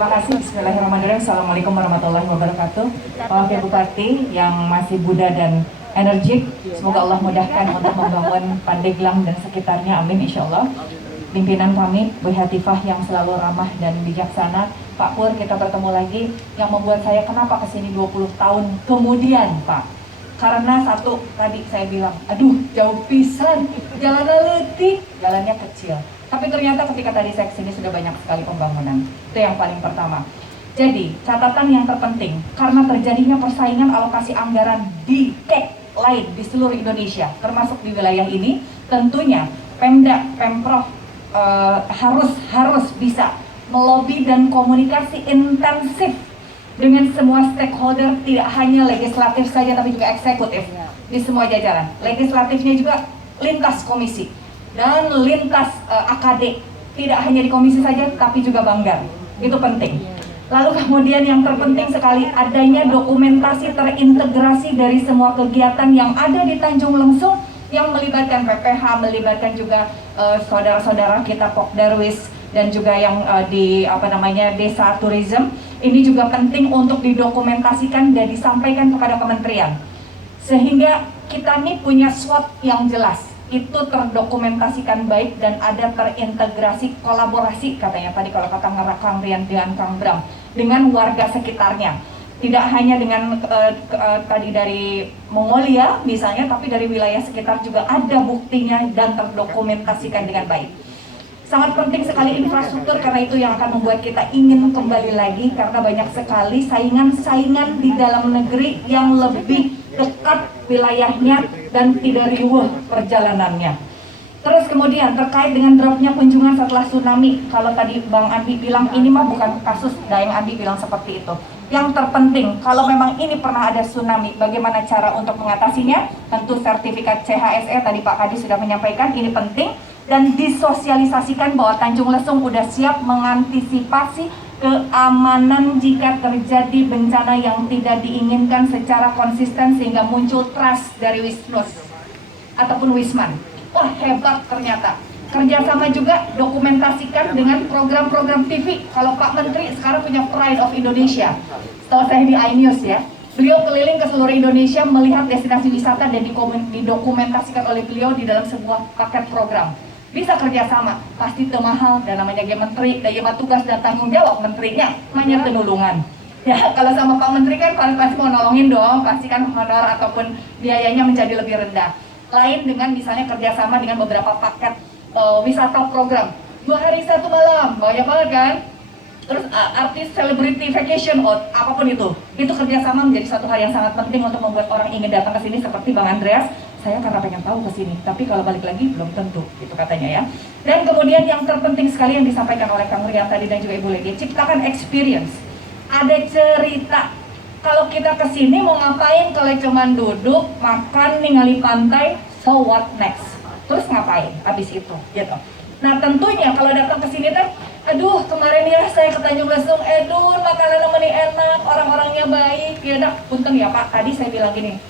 Terima kasih. Bismillahirrahmanirrahim. Assalamualaikum warahmatullahi wabarakatuh. Wakil Bupati yang masih muda dan energik, semoga Allah mudahkan untuk membangun Pandeglang dan sekitarnya. Amin insyaallah. Pimpinan kami, Bu Hatifah yang selalu ramah dan bijaksana. Pak Pur, kita bertemu lagi. Yang membuat saya kenapa kesini 20 tahun kemudian, Pak? Karena satu, tadi saya bilang, aduh jauh pisan, jalannya letih, jalannya kecil. Tapi ternyata ketika tadi saya kesini sudah banyak sekali pembangunan. Itu yang paling pertama. Jadi, catatan yang terpenting, karena terjadinya persaingan alokasi anggaran di lain di seluruh Indonesia, termasuk di wilayah ini, tentunya Pemda, Pemprov harus bisa melobi dan komunikasi intensif dengan semua stakeholder, tidak hanya legislatif saja tapi juga eksekutif di semua jajaran. Legislatifnya juga lintas komisi dan lintas AKD, tidak hanya di komisi saja tapi juga Banggar. Itu penting. Lalu kemudian yang terpenting sekali, adanya dokumentasi terintegrasi dari semua kegiatan yang ada di Tanjung Lesung yang melibatkan PPH, melibatkan juga saudara-saudara kita Pokdarwis dan juga yang di Desa Tourism. Ini juga penting untuk didokumentasikan dan disampaikan kepada kementerian. Sehingga kita nih punya SWOT yang jelas. Itu terdokumentasikan baik dan ada terintegrasi kolaborasi katanya tadi kalau kata Kang Rian dengan Kang Bram dengan warga sekitarnya, tidak hanya dengan tadi dari Mongolia misalnya, tapi dari wilayah sekitar juga ada buktinya dan terdokumentasikan dengan baik. Sangat penting sekali infrastruktur karena itu yang akan membuat kita ingin kembali lagi, karena banyak sekali saingan-saingan di dalam negeri yang lebih dekat wilayahnya dan tidak riuh perjalanannya. Terus kemudian terkait dengan dropnya kunjungan setelah tsunami, kalau tadi Bang Andi bilang ini mah bukan kasus, Dayang Andi bilang seperti itu. Yang terpenting, kalau memang ini pernah ada tsunami, bagaimana cara untuk mengatasinya? Tentu sertifikat CHSE, tadi Pak Kadi sudah menyampaikan, ini penting. Dan disosialisasikan bahwa Tanjung Lesung sudah siap mengantisipasi keamanan jika terjadi bencana yang tidak diinginkan secara konsisten sehingga muncul trust dari Wisnus ataupun Wisman. Wah hebat ternyata. Kerjasama juga dokumentasikan dengan program-program TV. Kalau Pak Menteri sekarang punya Pride of Indonesia, setelah saya di iNews ya, beliau keliling ke seluruh Indonesia melihat destinasi wisata dan didokumentasikan oleh beliau di dalam sebuah paket program. Bisa kerjasama, pasti mahal, dan namanya G Menteri, daya tugas dan tanggung jawab menterinya, namanya penulungan. Ya, kalau sama Pak Menteri kan pasti mau nolongin dong, pasti kan honor ataupun biayanya menjadi lebih rendah. Lain dengan misalnya kerjasama dengan beberapa paket wisata program, 2 hari 1 malam, banyak banget kan? Terus artis celebrity vacation out, apapun itu kerjasama menjadi satu hal yang sangat penting untuk membuat orang ingin datang ke sini seperti Bang Andreas. Saya karena pengen tahu ke sini, tapi kalau balik lagi belum tentu, gitu katanya ya. Dan kemudian yang terpenting sekali yang disampaikan oleh Kang Rian tadi dan juga Ibu Lady, ciptakan experience. Ada cerita. Kalau kita ke sini mau ngapain kalau cuman duduk, makan, ningali pantai, so what next? Terus ngapain habis itu, gitu. Nah tentunya kalau datang ke sini kan, aduh kemarin ya saya ke Tanjung Lesung, makanan namanya enak, orang-orangnya baik, ya dah, punten ya Pak, tadi saya bilang gini,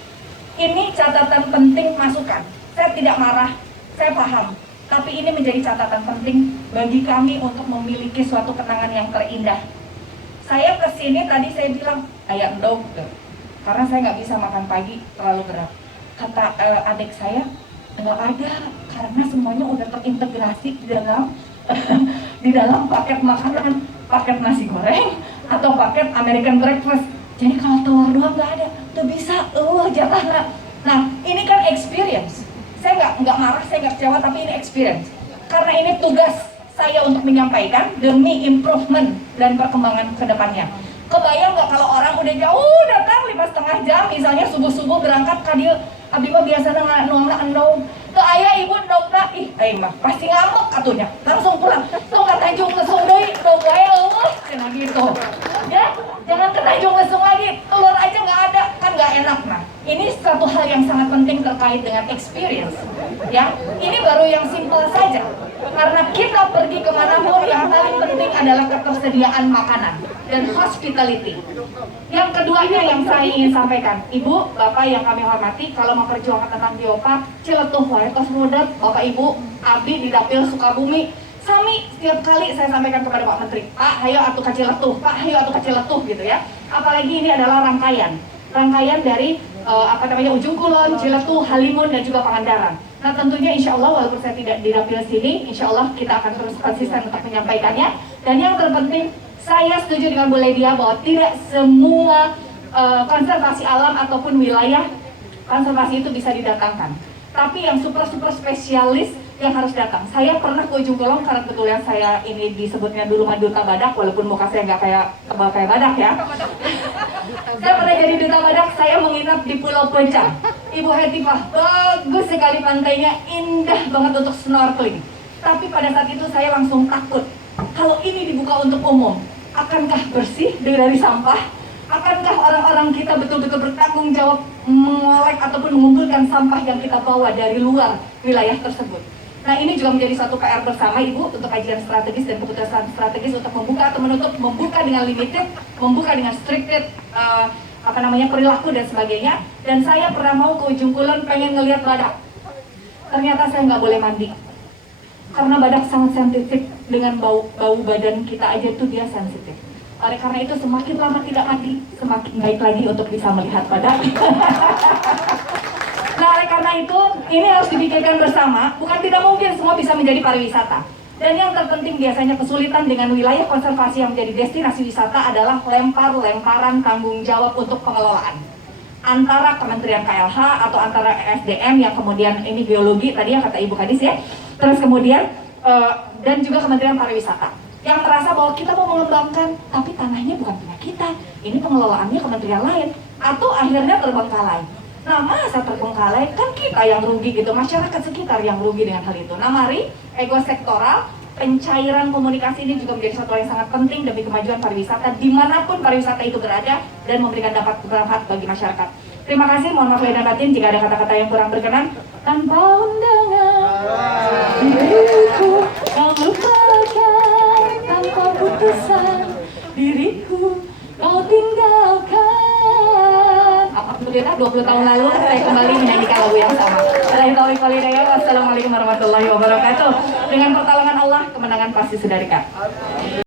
ini catatan penting masukan. Saya tidak marah, saya paham. Tapi ini menjadi catatan penting bagi kami untuk memiliki suatu kenangan yang terindah. Saya kesini tadi saya bilang, ayam dong, karena saya nggak bisa makan pagi, terlalu berat. Kata adik saya, nggak ada, karena semuanya udah terintegrasi di dalam di dalam paket makanan, paket nasi goreng atau paket American breakfast. Jadi kalau telur doang nggak ada, tuh bisa, jatah. Nah, ini kan experience. Saya nggak marah, saya nggak kecewa, tapi ini experience. Karena ini tugas saya untuk menyampaikan demi improvement dan perkembangan ke depannya. Kebayang nggak kalau orang udah jauh datang 5,5 jam, misalnya subuh-subuh berangkat ke dia, abdi mah biasanya nong ke ayah ibu dokter, mah pasti ngamuk katunya, langsung pulang. Tuh nggak Tanjung Lesung deui, dong gaya kena gitu. Ya, jangan ke Tanjung Lesung lagi, telur aja nggak ada, kan nggak enak. Nah, ini satu hal yang sangat penting terkait dengan experience. Ya, ini baru yang simple saja. Karena kita pergi kemanapun yang paling penting adalah ketersediaan makanan dan hospitality. Yang keduanya yang saya ingin sampaikan, Ibu, Bapak yang kami hormati, kalau memperjuangkan tentang biopark, Ciletuh wae tos mudet, Bapak Ibu, abdi di Dapil Sukabumi, Sami setiap kali saya sampaikan kepada Pak Menteri, Pak, hayo atuh kacil letuh, Pak, hayo atuh kacil letuh gitu ya. Apalagi ini adalah rangkaian dari Ujung Kulon, Ciletuh, Halimun, dan juga Pangandaran. Nah tentunya insya Allah walaupun saya tidak di dapil sini, insya Allah kita akan terus konsisten untuk menyampaikannya. Dan yang terpenting, saya setuju dengan Bu Ledia bahwa tidak semua konservasi alam ataupun wilayah konservasi itu bisa didatangkan. Tapi yang super spesialis yang harus datang. Saya pernah ke Ujung Kulon karena kebetulan saya ini disebutnya dulu Duta Badak, walaupun muka saya nggak kayak badak ya. Saya pernah jadi Duta Badak, saya menginap di Pulau Pecah. Ibu Hetifah, bagus sekali pantainya, indah banget untuk snorkeling. Tapi pada saat itu saya langsung takut. Kalau ini dibuka untuk umum, akankah bersih dari sampah? Akankah orang-orang kita betul-betul bertanggung jawab mengolek ataupun mengumpulkan sampah yang kita bawa dari luar wilayah tersebut? Nah ini juga menjadi satu PR bersama Ibu untuk kajian strategis dan keputusan strategis untuk membuka atau menutup, membuka dengan limited, membuka dengan stricted perilaku dan sebagainya. Dan saya pernah mau ke Ujung Kulon pengen ngelihat badak. Ternyata saya nggak boleh mandi. Karena badak sangat sensitif dengan bau badan kita aja tuh dia sensitif. Oleh karena itu semakin lama tidak mandi, semakin baik lagi untuk bisa melihat badak. Nah oleh karena itu ini harus dipikirkan bersama. Bukan tidak mungkin semua bisa menjadi pariwisata. Dan yang terpenting biasanya kesulitan dengan wilayah konservasi yang menjadi destinasi wisata adalah lemparan tanggung jawab untuk pengelolaan antara Kementerian KLH atau antara SDM yang kemudian ini geologi tadi yang kata Ibu Kadis ya, terus kemudian dan juga Kementerian Pariwisata yang merasa bahwa kita mau mengembangkan tapi tanahnya bukan punya kita, ini pengelolaannya kementerian lain, atau akhirnya terbengkalai. Nah masa terbengkalai kan kita yang rugi gitu, masyarakat sekitar yang rugi dengan hal itu. Nah mari ego sektoral, pencairan komunikasi ini juga menjadi satu yang sangat penting demi kemajuan pariwisata dimanapun pariwisata itu berada dan memberikan dampak bermanfaat bagi masyarakat. Terima kasih, mohon maaf lahir dan batin jika ada kata-kata yang kurang berkenan. Tanpa undangan diriku kau lupakan, tanpa putusan diriku kau tinggalkan. Alhamdulillah 20 tahun lalu saya kembali menyanyikan lagu yang sama. Wassalamualaikum warahmatullahi wabarakatuh. Dengan pertolongan Allah kemenangan pasti sudah dekat.